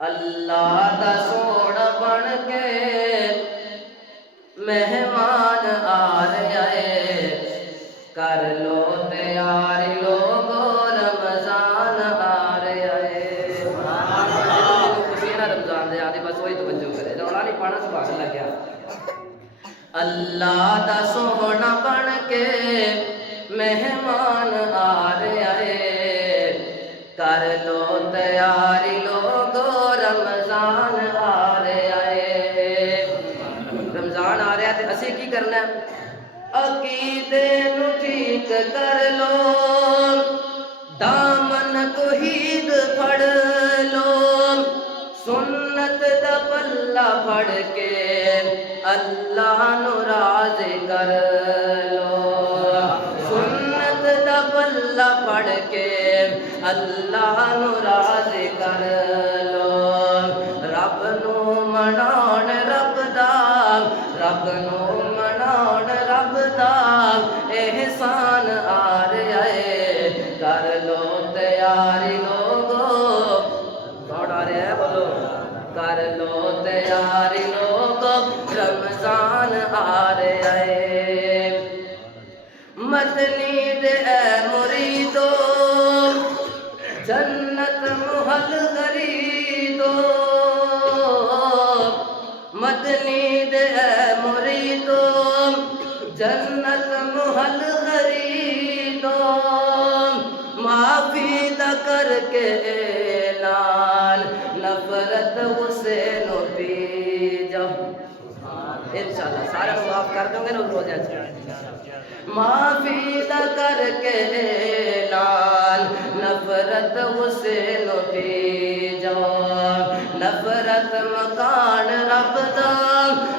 اللہ دا سونا بن کے مہمان آ رہا ہے، کر لو تیاری لوگو رمضان آ رہا ہے۔ خوشی نہ رمضان دے آدھے بس وہی توجہ کرے، رولا نہیں پانا سبحان اللہ کیا۔ اللہ دا سونا بن کے مہمان آ رہا ہے، کر لو تیاری لوگو رمضان آ رہا ہے۔ رمضان آ رہا ہے تو اسی کی کرنا ہے؟ عقیدے نو ٹھیک کر لو، دامن توحید پھڑ لو، سنت دا پلہ پھڑ کے اللہ نو راضی کر لو، سنت دا پلہ پھڑ کے اللہ نو راضی کر لو، رب نو مناؤن رب دا، رب نو مناؤن رب دا احسان آ رہا ہے، کر لو تیاری لوگو، کون آ رہا ہے بولو، کر لو تیاری لوگو رمضان آ رہا ہے۔ مدنی دے اے مریدو جنت محل خریدو، مدنی دے اے مریدو جنت محل خریدو، معافی دا کر کے اعلان نفرت غصے نو پی جاؤ، انشاءاللہ سارے معاف کر دوں گے نا روزے سے۔ معافی دا کر کے اعلان نفرت غصے نو پی جاؤ، نفرت مکان رب دا،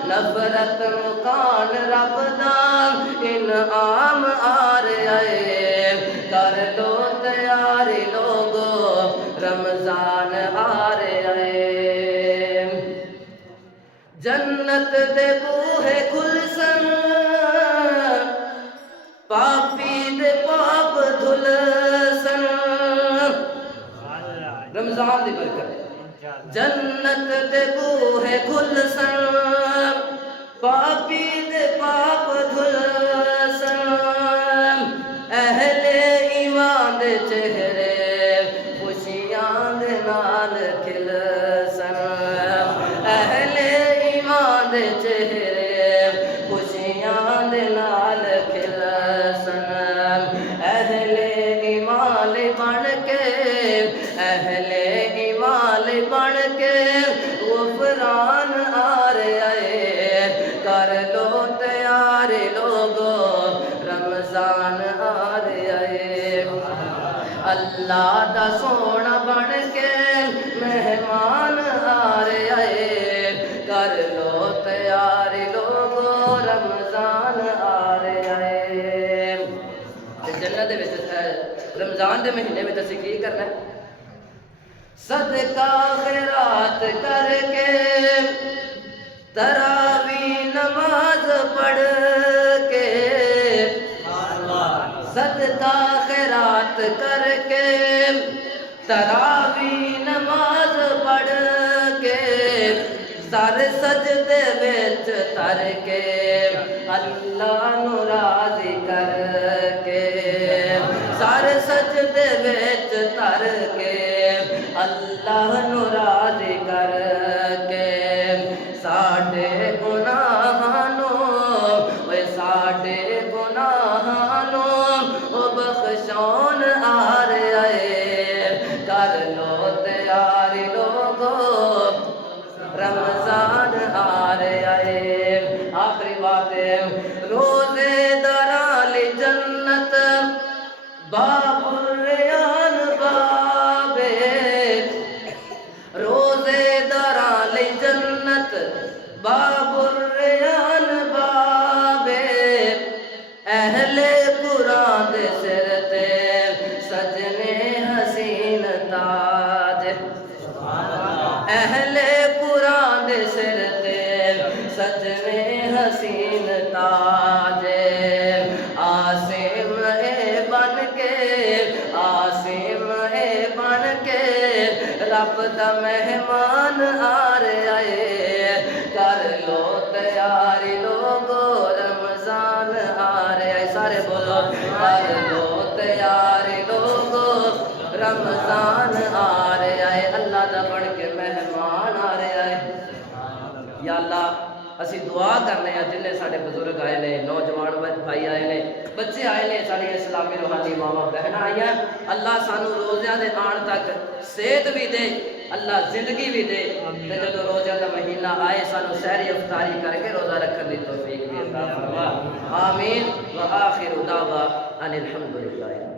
نفرت مکان رب دا انعام آ رہا ہے، کر لو تیاری لوگو رمضان آ رہا ہے۔ جنت دے بوہے کھل سن، پاپی دے پاپ دھل سن، رمضان دی برکت۔ جنت دے بوہے کھل سن، پاپی دے پاپ دھل سن، اہل ایمان دے چہرے خوشیاں دے نال کھل سن، اہل ایمان دے چہرے خوشیاں دے نال کھل سن، اہل ایمان بن کے، اہل ایمان بن کے غفران آ رہا ہے، کر لو تیاری لوگو رمضان آ رہا ہے۔ اللہ دا سونا بن کے مہمان آ رہا ہے، کر لو تیاری لوگو رمضان آ رہا ہے۔ جنت دے وچ رمضان دے مہینے میں تسی کی کرنا ہے؟ صدقہ خیرات کر کے، تراوی نماز پڑھ کے، صدقہ خیرات کر کے، تراوی نماز پڑھ کے، سر سجدے وچ تر کے اللہ نو راضی کر کے، سر سجدے وچ تر کے اللہ نو راضی کر کے، ساڈے گناہاں نو اوے ساڈے گناہاں نو او بخشون آ رہا ہے، کر لو تیاری لوگو رمضان آ رہا ہے۔ آخری بات ہے، روزے داران لی جنت باب الریان بابے، روزے داران لی جنت باب الریان بابے، اہل قرآن دے سر تے سجنے حسین تاج، اہل قرآن دے سر تے سجنے حسین تاج، عاصم اے بن کے، عاصم اے بن کے رب دا مہمان کر لو تیاری لوگو رمضان آ رہا ہے، اللہ دا بڑھ کے مہمان آ رہا ہے۔ یا اللہ اسی دعا کرنے ہیں جنہیں سارے بزرگ آئے نے، نوجوان بھائی آئے نے، بچے آئے نے، ساری اسلامی روحانی ماما بہن آئی ہیں، اللہ سانو روزیاں دے آن تک صحت بھی دے، اللہ زندگی بھی دے، تے جدو روزہ دا مہینہ آئے سانو سحری افطاری کر کے روزہ رکھنے دی توفیق بھی عطا فرما، آمین۔ وآخر دعوا ان الحمدللہ۔